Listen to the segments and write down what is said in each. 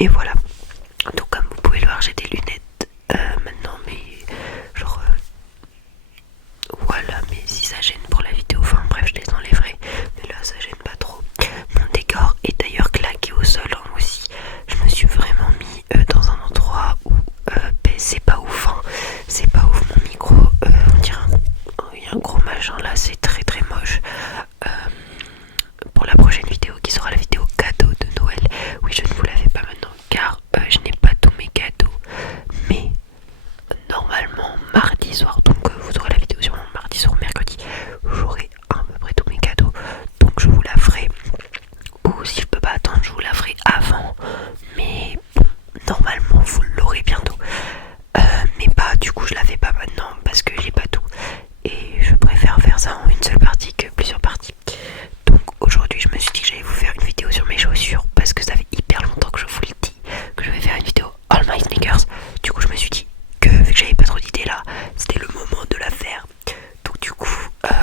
Mais voilà. Donc comme vous pouvez le voir, j'ai des lunettes maintenant, mais genre voilà, mais si ça gêne pour la vidéo, enfin bref, je les enlèverai. Mais là, ça gêne pas trop. Mon décor est d'ailleurs claqué au sol hein, aussi. Je me suis vraiment mis dans un endroit où c'est pas ouf. Hein. C'est pas ouf mon micro. On dirait il y a un gros machin là, c'est très très moche. Pour la prochaine vidéo qui sera la vidéo cadeau de Noël. Oui, je ne vous la fais pas maintenant car je n'ai pas tous mes cadeaux. Mais normalement mardi soir, donc vous aurez la vidéo sur mardi soir, mercredi, j'aurai à peu près tous mes cadeaux, donc je vous la ferai, ou si je peux pas attendre je vous la ferai avant, mais bon, normalement vous l'aurez bientôt, mais pas, du coup je la fais pas maintenant parce que j'ai pas tout et je préfère faire ça en une seule partie que plusieurs parties. Donc aujourd'hui je me suis dit que j'allais vous faire une vidéo sur mes chaussures parce que ça fait hyper longtemps que je vous le dis que je vais faire une vidéo All My Sneakers. Du coup je me suis dit que vu que j'avais pas trop d'idées là, c'était le moment de la faire. Donc du coup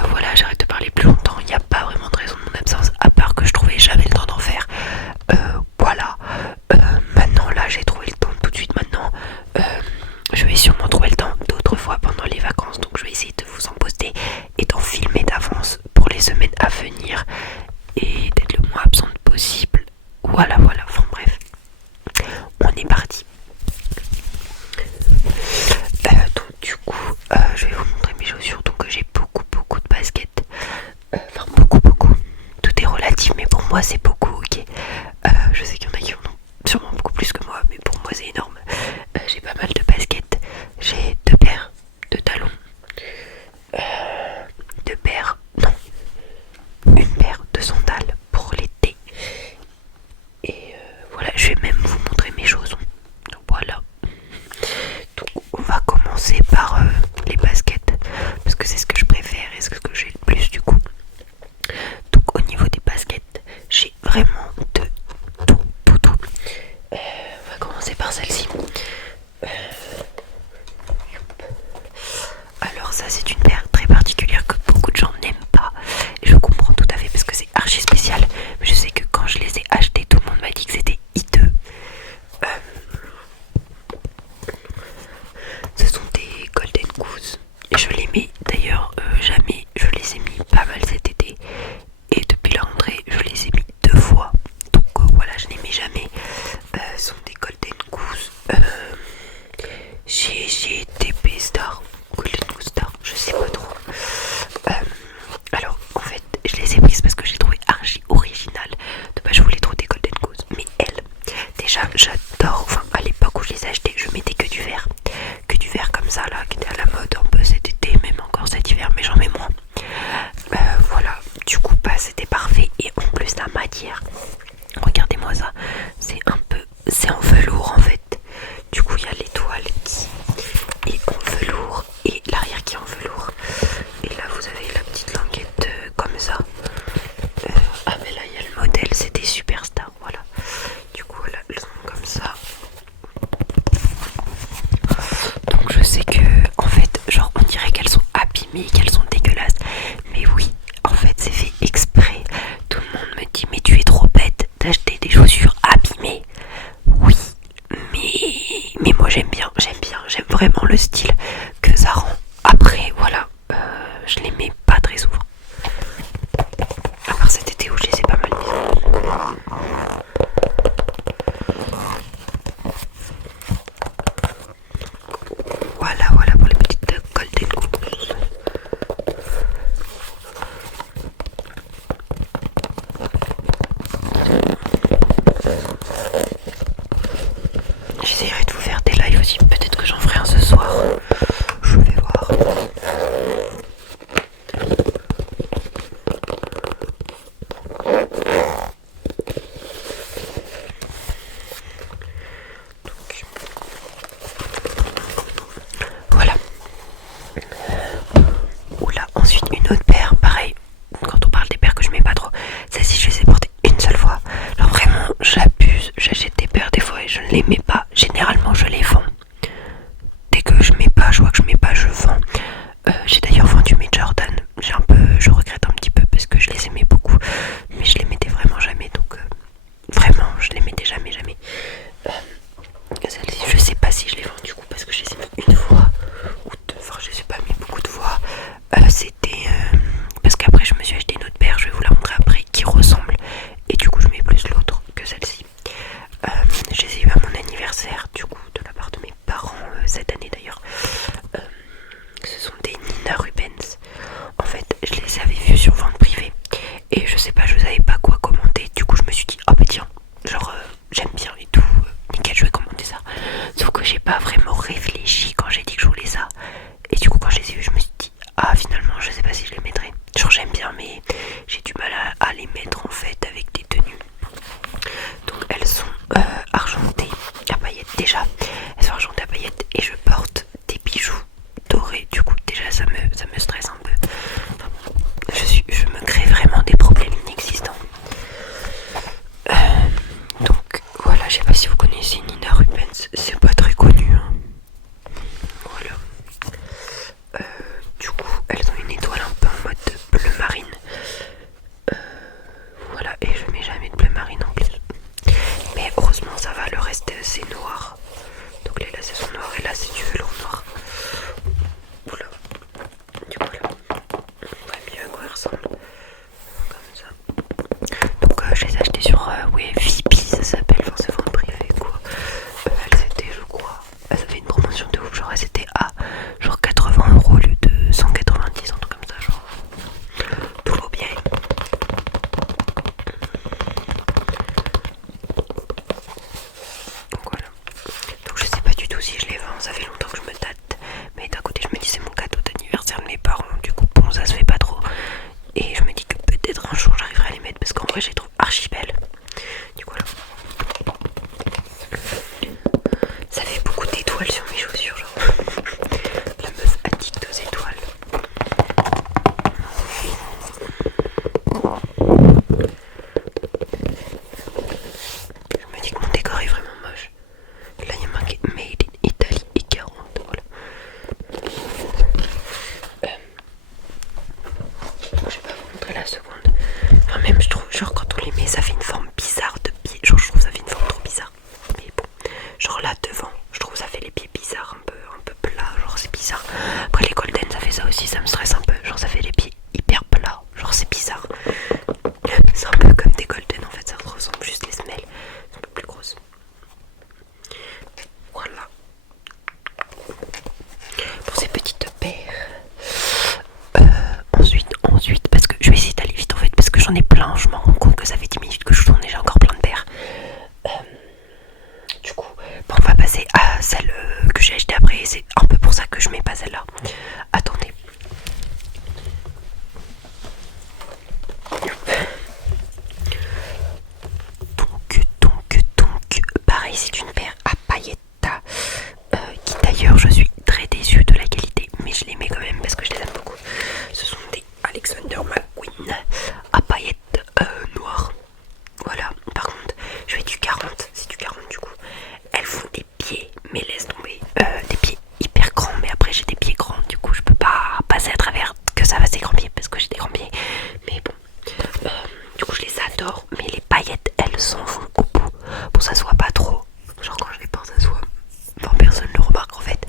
voilà, j'arrête de parler plus longtemps. Il n'y a pas vraiment de raison de mon absence à part que je trouvais jamais le temps d'en faire. Voilà. Maintenant là j'ai trouvé le temps tout de suite maintenant. Je vais sûrement trouver le temps d'autres fois pendant les vacances. Donc je vais essayer de vous en poster et d'en filmer d'avance pour les semaines à venir et d'être le moins absente possible. Voilà, enfin bref. On est parti. Donc du coup je vais vous montrer mes chaussures. Donc j'ai beaucoup de baskets, enfin beaucoup, tout est relatif mais pour moi c'est beaucoup, ok. Je sais qu'il y en a qui en ont sûrement beaucoup plus que moi, mais pour moi c'est énorme. J'ai pas mal de baskets, j'ai 2 paires de talons, 2 paires, non, une paire de sandales pour l'été, et voilà, je vais même vous montrer mes chaussons. Donc voilà. Donc on va commencer par les baskets parce que c'est ce que je préfère et ce que j'ai le plus du coup. Donc au niveau des baskets, j'ai vraiment de tout. On va commencer par celle-ci. Alors ça c'est une paire très particulière que beaucoup de gens n'aiment pas et je comprends tout à fait parce que c'est archi spécial, mais je sais que quand je les ai achetés tout le monde m'a dit que c'était hideux. Ce sont des Golden Goose et je les mets d'ailleurs jamais, je les ai mis pas mal cet été et depuis la rentrée je les ai mis 2 fois, donc voilà, je les mets jamais. Ce sont des Golden Goose j'ai TP Star, Golden Goose Star, je sais pas trop. Alors en fait je les ai prises parce que j'ai trouvé archi original. De base je voulais trop des Golden Goose, mais elles, déjà j'adore, enfin à l'époque où je les ai achetées je mettais que du vert comme ça là, qui était à la mode un peu cet été, même encore cet hiver, mais j'en mets moins. Voilà, du coup bah, c'était parfait et en plus la matière, regardez-moi ça, c'est en velours en fait. Du coup il y a l'étoile qui est en velours et l'arrière qui est en velours. Et là vous avez la petite languette comme ça. Ah mais là il y a le modèle, c'est des Superstars, voilà. Du coup voilà, elles sont comme ça. Donc je sais que en fait genre on dirait qu'elles sont abîmées, qu'elles sont dégueulasses. Mais oui, en fait c'est fait exprès. Tout le monde me dit mais tu es trop bête d'acheter des chaussures abîmées. Oui, mais moi j'aime j'aime vraiment le style que ça rend. Après voilà, je les mets pas très souvent. À part cet été où je les ai pas mal mis. Voilà pour les petites Golden Goose. J'essaierai de vous faire des lives aussi, peut-être que j'en ferai un ce soir. Je vais voir. Voilà. Oula, ensuite une autre paire, pareil. Quand on parle des paires que je mets pas trop, celle-ci je les ai portées une seule fois. Alors vraiment j'abuse, j'achète des paires des fois et je ne les mets pas. Généralement je les vends. Dès que je mets pas, je vois que j'ai pas vraiment réfléchi quand j'ai dit que je voulais ça. Et du coup quand je les ai vus je me suis dit ah finalement je sais pas si je les mettrais. Genre j'aime bien mais j'ai du mal à les mettre en fait avec des tenues. Donc elles sont argentées à paillettes déjà. Elles sont argentées à paillettes et je porte des bijoux dorés. Du coup déjà ça me stresse un peu. Je me crée vraiment des problèmes inexistants. Donc voilà, je sais pas si vous connaissez Nina Rubens, c'est pas très connu. Hein. Voilà. Du coup, elles ont une étoile un peu en mode bleu marine. Voilà, et je mets jamais de bleu marine en plus. Mais heureusement, ça va, le reste c'est noir. Donc les lacets sont noirs et là c'est du velours noir. Voilà. Du coup, là, on voit mieux à quoi elles ressemblent. Comme ça. Donc je les ai achetées sur ouais, Vipi, ça s'appelle, enfin c'est vente privée quoi. Elles étaient, je crois, elles avaient une promotion de ouf, genre elles étaient à genre 80 € au lieu de 190, un truc comme ça, genre tout va bien. Donc voilà. Donc je sais pas du tout si je les vends, ça fait longtemps que je me tâte. Mais d'un côté je me dis c'est mon cadeau d'anniversaire de mes parents, du coup bon ça se fait pas trop. Et je me dis que peut-être un jour j'arriverai à les mettre parce qu'en vrai je les trouve archi belles. Du coup là. Ça fait beaucoup d'étoiles sur mes chaussures, genre. La meuf addict aux étoiles. Je me dis que mon décor est vraiment moche. Là il y a marqué Made in Italy et 40, voilà. Je vais pas vous montrer la seconde. Enfin même je trouve, genre quand on les met ça fait une forme bizarre de pied. Genre je trouve ça fait une forme trop bizarre. Mais bon, genre là devant, je trouve ça fait les pieds bizarres, un peu plats, genre c'est bizarre. Après les golden ça fait ça aussi, ça me stresse un peu. Genre ça fait les pieds hyper plats, genre c'est bizarre. C'est un peu comme des golden en fait, ça ressemble juste les semelles. C'est un peu plus grosses. Voilà. Pour ces petites paires. Ensuite, parce que je vais essayer d'aller vite en fait, parce que j'en ai plein, je m'en rends compte que ça fait 10 minutes que je tourne et j'ai encore plein de paires. Du coup, bon, on va passer à celle que j'ai achetée après, c'est un peu pour ça que je mets pas celle-là. Attendez. Donc, pareil, c'est une paire à paillettes, qui d'ailleurs je suis très déçue de la qualité, mais je les mets quand même parce que je les aime beaucoup. Ce sont des Alexander McQueen à paillettes noires. Voilà, par contre, je fais du 40, c'est du 40 du coup. Elles font des pieds, mais laisse tomber, des pieds hyper grands, mais après j'ai des pieds grands, du coup je peux pas passer à travers que ça fasse des grands pieds parce que j'ai des grands pieds. Mais bon, du coup je les adore, mais les paillettes elles s'en vont au bout pour que ça soit pas trop. Genre quand je les porte ça soit. Enfin personne ne le remarque en fait,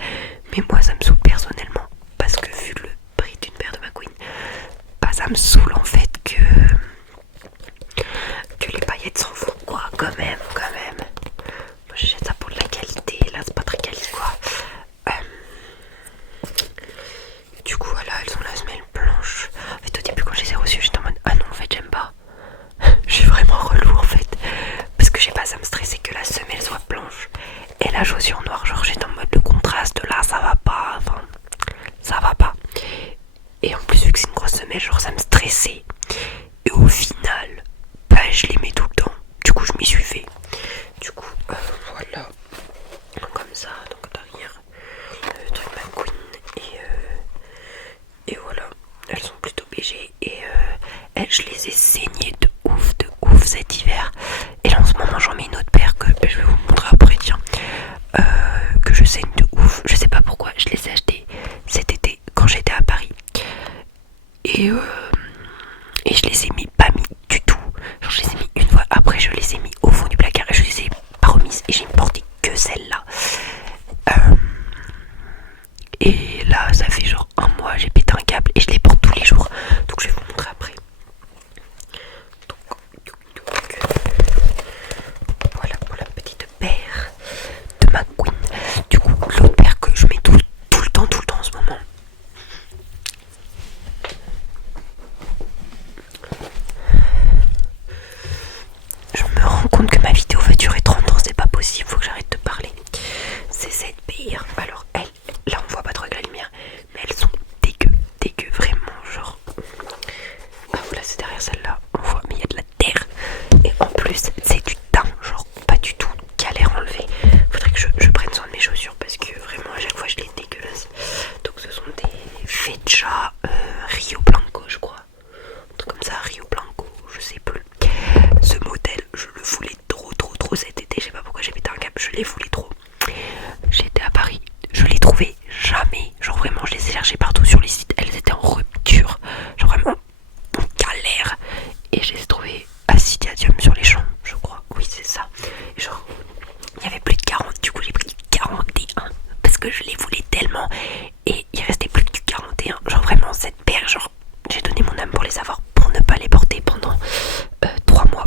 mais moi ça me saoule personnellement parce que vu le prix d'une paire de McQueen, bah ça me saoule en fait que les paillettes s'en vont quoi, quand même. Moi j'achète ça pour de la qualité, là c'est pas très quali quoi. Du coup voilà, elles ont la semelle blanche. En fait au début quand je les ai reçues j'étais en mode ah non en fait j'aime pas. Je suis vraiment relou en fait, parce que je sais pas, ça me stressait que la semelle soit blanche et la chaussure noire, genre j'étais en mode le contraste là ça va pas, enfin ça va pas. Et en plus vu que c'est une grosse semelle, genre ça me stressait. Et au final, bah je les mets tout le temps. Du coup je m'y suis fait. Du coup voilà. Comme ça, donc derrière le truc McQueen et voilà. Elles sont plutôt BG et je les ai saignées de ouf cet hiver. Et là en ce moment j'en mets une autre paire que je vais vous montrer après, tiens. Que je saigne de ouf. Je sais pas pourquoi, je les ai achetées cet été quand j'étais à Paris. Et je les ai pas mis du tout. Genre je les ai mis une fois, après je les ai mis au fond du placard et je les ai pas remises. Et j'ai porté que celle-là. Et là ça fait genre un mois, j'ai pété un câble et je les porte tous les jours. Donc je vais vous montrer après. Donc voilà pour la petite paire de McQueen. Du coup l'autre paire que je mets tout le temps en ce moment. Je me rends compte que ma vidéo va durer 30 ans, c'est pas possible, faut que j'arrête de parler. C'est cette je les voulais trop. J'étais à Paris, je les trouvais jamais. Genre vraiment, je les ai cherchées partout sur les sites. Elles étaient en rupture. Genre vraiment, en galère. Et je les ai trouvées à Cidiadium sur les champs, je crois. Oui, c'est ça. Et genre, il y avait plus de 40. Du coup, j'ai pris 41. Parce que je les voulais tellement. Et il restait plus que 41. Genre vraiment, cette paire, genre, j'ai donné mon âme pour les avoir. Pour ne pas les porter pendant 3 mois.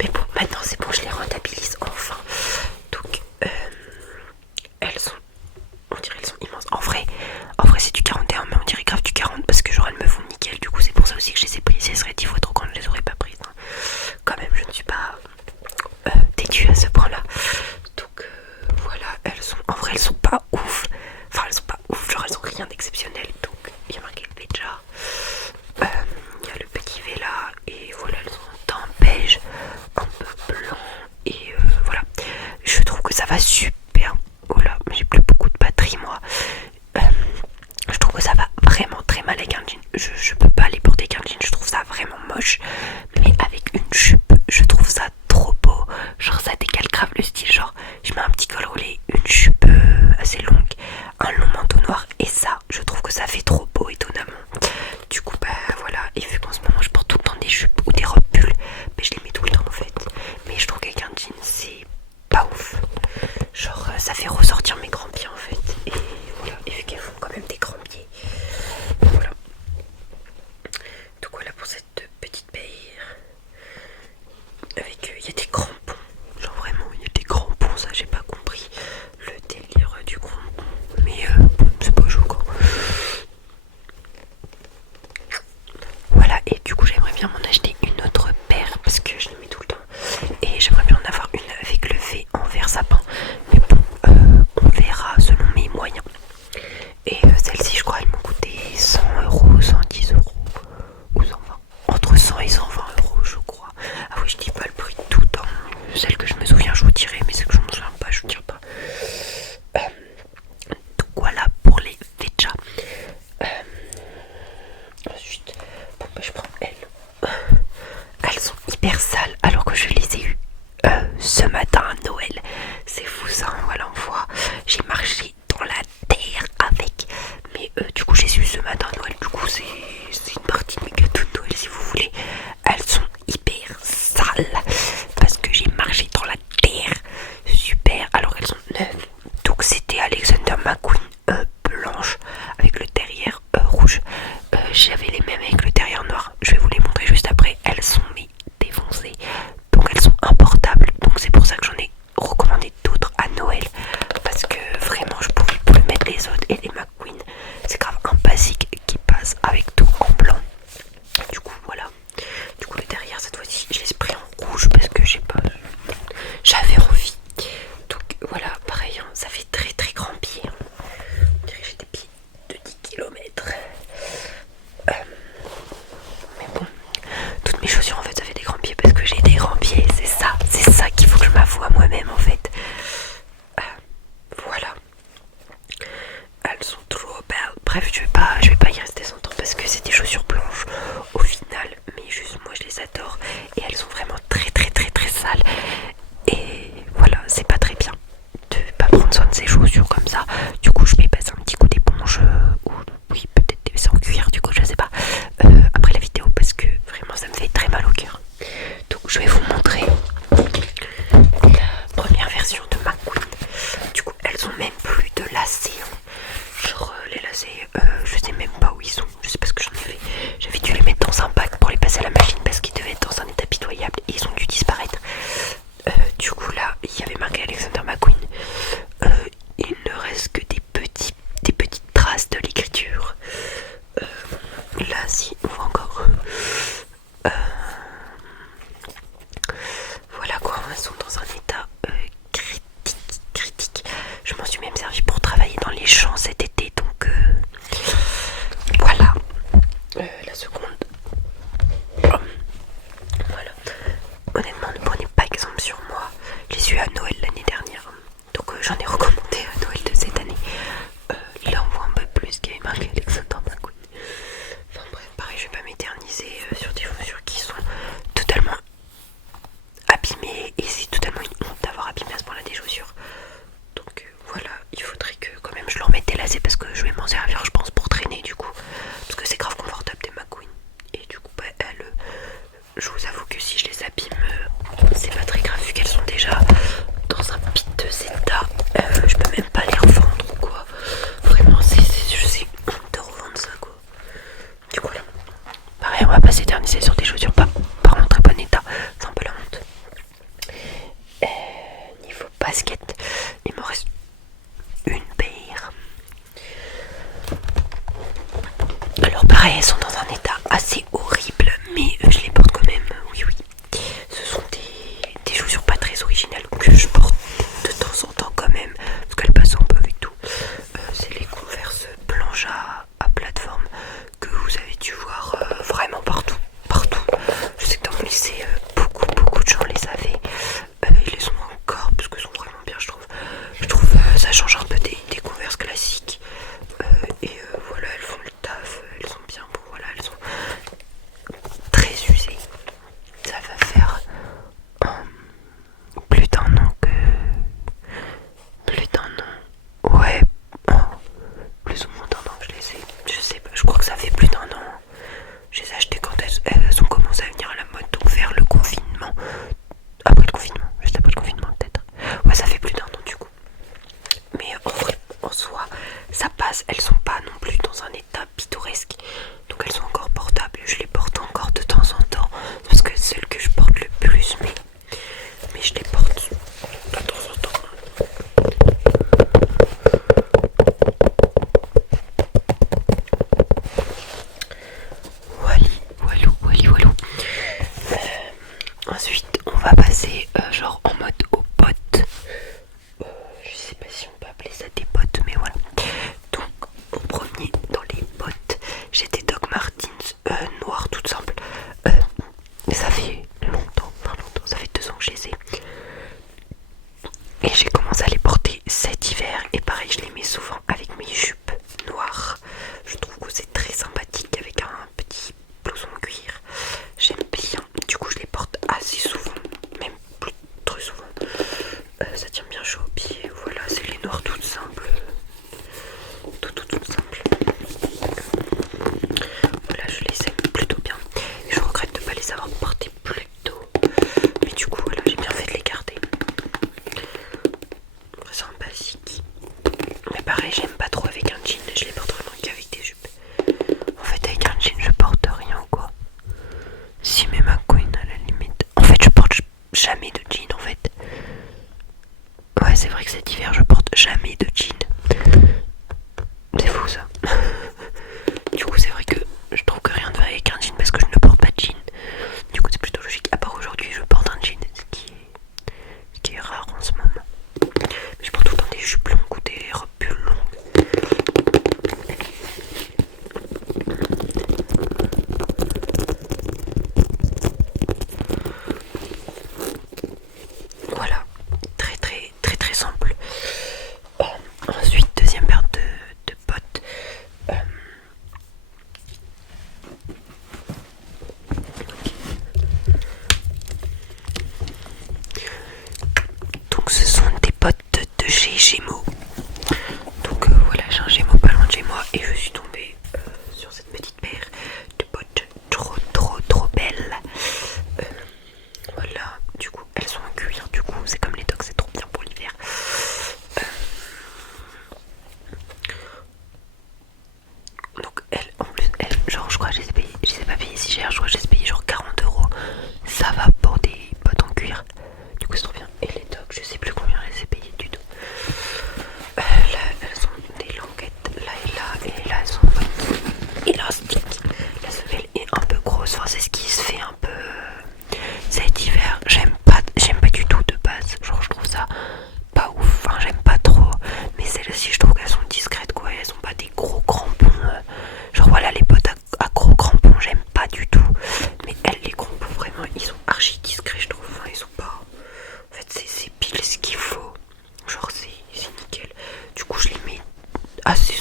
Mais bon, maintenant c'est bon, je les rentabilise enfin. Donc, elles sont, on dirait elles sont immenses. En vrai c'est du 41, mais on dirait grave du 40 parce que genre elles me font nickel. Du coup c'est pour ça aussi que je les ai prises. Si elles seraient 10 fois trop grandes, je les aurais pas prises. Hein. Quand même, je ne suis pas têtue à ce point là. Donc voilà, elles sont, en vrai elles sont pas ouf. Enfin elles sont pas ouf, genre elles ont rien d'exceptionnel. Donc il y a marqué le Veja. Il y a le petit V là. Et voilà, elles sont en teint beige, un peu blanc. Et voilà, je trouve que ça va super. Oh là, j'ai plus beaucoup de batterie moi. Je trouve que ça va vraiment très mal avec un jean. Je peux pas les porter avec un jean, je trouve ça vraiment moche. Mais avec une jupe, je trouve ça trop beau. Genre ça décale grave le style. Genre je mets un petit col roulé, une jupe assez longue, un long manteau noir. Et ça, je trouve que ça fait trop beau étonnamment. Du coup bah voilà. Et vu qu'en ce moment je porte tout le temps des jupes ou des robes pulls, bah, je les mets tout le temps en fait. Mais je trouve qu'avec un jean c'est pas ouf. Genre ça fait ressortir mes grands pieds en fait. Et voilà, et vu qu'elles font quand même des grands pieds. Voilà. Donc voilà pour cette petite paire. Avec il y a des crampons. Genre vraiment il y a des crampons, ça j'ai pas compris le délire du crampon. Mais bon, c'est pas chaud quoi. Voilà, et du coup j'aimerais bien m'en acheter une autre paire parce que je les mets tout le temps. Et j'aimerais bien en avoir une avec le V en vert sapin. Mais bon, on verra selon mes moyens. Et celle-ci, je crois, elles m'ont coûté 100€, 110€ ou 120. Entre 100 et 120€, je crois. Ah oui, je dis pas le prix de tout. Hein. Celle que je me souviens, je vous dirai. Mais celle que je me souviens pas, je vous dirai pas. Donc voilà pour les Veja. Ensuite, bon, bah, je prends elles. Elles sont hyper sales alors que je les ai eues ce matin à Noël. C'est fou ça, hein, voilà, on voit. J'ai marché dans la terre avec. Mais du coup, j'ai su ce matin à Noël. Du coup, c'est une partie de mes gâteaux de Noël si vous voulez. Elles sont hyper sales parce que j'ai marché dans la terre. Super, alors elles sont neuves. Donc c'était Alexander McQueen blanche avec le derrière rouge. J'avais les mêmes avec le derrière noir. Je vais vous les montrer juste après. Elles sont mais défoncées. Donc elles sont importables. Donc c'est pour ça que j'en ai recommandé d'autres à Noël. Parce que vraiment je pouvais plus mettre les autres. Et les McQueen, c'est grave un basique qui passe avec tout en blanc. Du coup voilà. Du coup le derrière cette fois-ci je l'ai pris en rouge parce que j'ai pas. J'avais envie. Donc voilà, pareil, hein, ça fait très très grand pied. Hein. On dirait que j'ai des pieds de 10 km. Mais bon, toutes mes chaussures en fait ça fait des grands pieds parce que j'ai des grands pieds. C'est ça qu'il faut que je m'avoue à moi-même en fait. Voilà. Elles sont trop belles. Bref, je vais pas y rester longtemps parce que c'est des chaussures blanches au final. Mais juste moi je les adore. Et elles sont vraiment très très très très sales. Et voilà, c'est pas très bien de pas prendre soin de ses chaussures comme ça. Du coup je vais passer un petit coup d'éponge ou oui peut-être c'est en cuir du coup je sais pas après la vidéo parce que vraiment ça me fait très mal au cœur. Donc je vais vous montrer la première version de McQueen. Du coup elles ont même plus de lacets. Genre les lacets je sais même pas où ils sont. Je sais pas ce que j'en ai fait. J'avais dû les mettre dans un bac pour les passer à la machine parce qu'ils devaient être dans un état pitoyable et ils ont dû disparaître. Du coup là il y avait marqué Alexander McQueen. Il ne reste que des petites traces de l'écriture. Là si on voit encore. Voilà quoi, elles sont dans un état critique. Je m'en suis même servi pour travailler dans les champs cet été, donc voilà. La seconde. Voilà. Honnêtement, ne prenez pas exemple sur moi. Je les ai eu à Noël l'année dernière. Donc j'en ai recommandé à Noël de cette année. Là on voit un peu plus qu'il y avait marqué Alexander McQueen. Enfin bref, pareil, je vais pas m'éterniser sur des chaussures qui sont totalement abîmées. Et c'est totalement une honte d'avoir abîmé à ce point-là ça change un peu des Converse classiques. Voilà, elles font le taf, elles sont bien, bon voilà, elles sont très usées. Ça va faire plus d'un an que... Plus d'un an. Ouais, plus ou moins d'un an que je les ai. Je sais pas, je crois que ça fait plus d'un an. Je les ai achetées quand elles ont commencé à venir à la mode, donc vers le confinement. Après le confinement, juste après le confinement peut-être. Ouais, ça fait plus d'un an du coup. Mais en vrai, en soi, ça passe. Elles sont pas non plus dans un état pittoresque. Donc elles sont encore portables. Je les porte encore de temps en temps. Parce que c'est celles que je porte le plus. Mais je les porte de temps en temps. Walou. Ensuite, on va passer genre en mode aux bottes. Je sais pas si on peut appeler ça des bottes, mais voilà. Donc, en premier, dans les bottes, j'ai des Doc Martens noires toutes simples. Ça fait longtemps, ça fait 2 ans que je les ai. Et j'ai commencé à les porter cet hiver. Et pareil, je les mets souvent avec mes jupes noires. Je trouve que c'est très sympathique avec un petit blouson cuir. J'aime bien. Du coup, je les porte assez souvent, même plus très souvent. Ça tient bien chaud aux pieds. Voilà, c'est les noirs toutes simples. Toutes simples. Voilà, je les aime plutôt bien. Et je regrette de ne pas les avoir portées plus tôt. Mais du coup, voilà, j'ai bien fait de les garder. C'est un basique. Mais pareil, j'aime pas trop avec un jean. Je les porte vraiment qu'avec des jupes. En fait, avec un jean, je porte rien, quoi. Si, mais ma queen à la limite. En fait, je porte jamais de jean, en fait. Ouais, c'est vrai que cet hiver, je porte jamais de jean. C'est fou, ça. Du coup, c'est vrai que je trouve que rien ne va avec un jean parce que je ne porte pas de jean. Du coup, c'est plutôt logique. À part aujourd'hui, je porte un jean, ce qui est rare en ce moment. Mais je porte tout le temps des jupes longues ou des robes plus longues. Voilà, très simple. Ensuite, deuxième paire de bottes. Donc ce sont des bottes de chez Gémeaux. Donc voilà, j'ai un Gémeaux pas loin de chez moi et je suis tombée sur cette petite paire de bottes trop belles. Voilà, du coup elles sont en cuir, du coup c'est comme les dogs, c'est trop bien pour l'hiver. Donc elles, en plus, genre je crois que je les ai pas payées si cher, je crois que je les ai payées genre 40€. Ça va pour des bottes en cuir, du coup c'est trop bien. Et les dogs, je sais plus combien je les ai payées du tout. Là elles sont des languettes, là et là elles sont élastiques. La semelle est un peu grosse, enfin c'est ce qui se fait un peu cet hiver. J'aime pas du tout de base, genre je trouve ça pas ouf, enfin j'aime pas trop. Mais celles-ci je trouve qu'elles sont discrètes quoi, elles ont pas des gros crampons. Genre voilà les bottes à gros crampons j'aime pas du tout. Mais elles les crampons vraiment ils sont archi discrets je trouve, enfin ils sont pas... En fait c'est pile ce qu'il faut. Genre c'est nickel. Du coup je les mets assez